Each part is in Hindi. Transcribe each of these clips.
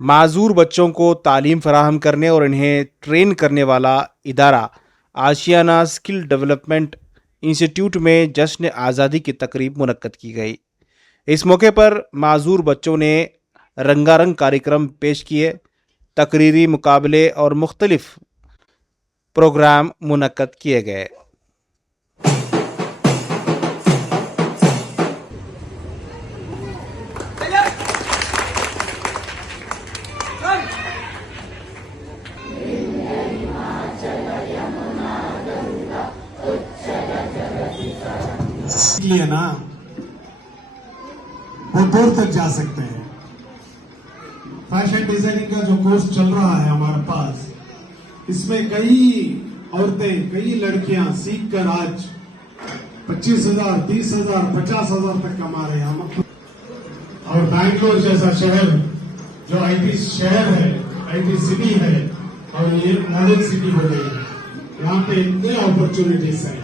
माजूर बच्चों को तालीम फराहम करने और इन्हें ट्रेन करने वाला इदारा आशियाना स्किल डेवलपमेंट इंस्टीट्यूट में जश्न आज़ादी की तकरीब मुनक्कद की गई। इस मौके पर माजूर बच्चों ने रंगारंग कार्यक्रम पेश किए, तकरीरी मुकाबले और मुख्तलिफ प्रोग्राम मुनक्कद किए गए। लिए ना वो दूर तक जा सकते हैं। फैशन डिजाइनिंग का जो कोर्स चल रहा है हमारे पास, इसमें कई औरतें, कई लड़कियां सीखकर आज 25,000, 30,000, 50,000 तक कमा रहे हैं हम। और बैंगलोर जैसा शहर जो आईटी शहर है, आईटी सिटी है और ये मॉडल सिटी हो गई है, यहाँ पे इतने अपॉर्चुनिटीज हैं।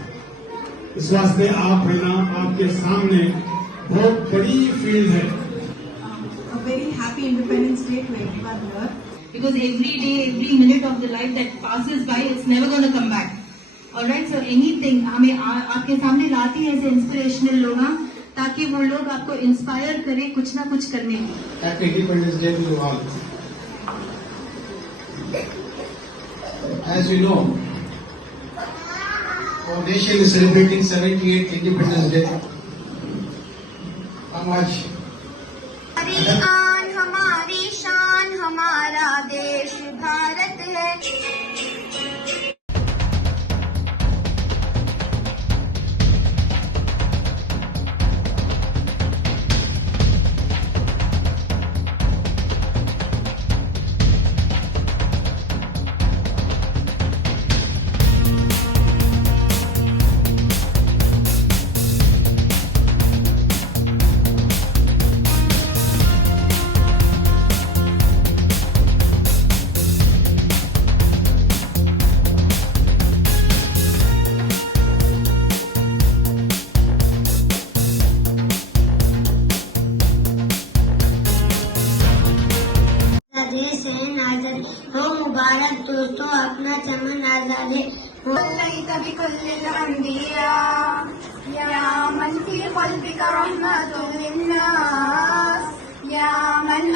इस वास्ते आप है ना, आपके सामने बहुत बड़ी फील्ड है। A very happy Independence Day to everyone here. Because every day, every minute of the life that passes by, it's never going to come back. Alright, so anything हमें आपके सामने लाती है ऐसे इंस्पिरेशनल लोग, ताकि वो लोग आपको इंस्पायर करें कुछ ना कुछ करने की। Happy Independence Day to you all. As you know, our nation is celebrating 78th Independence Day. How much? हमारी आन, हमारी शान, हमारा देश भारत है। देश है आजाद हो मुबारक दोस्तों, अपना चमन आजाद है। तभी कुल्लिया या मन फी क़ल्बिका रहमतुल लिन्नास या मन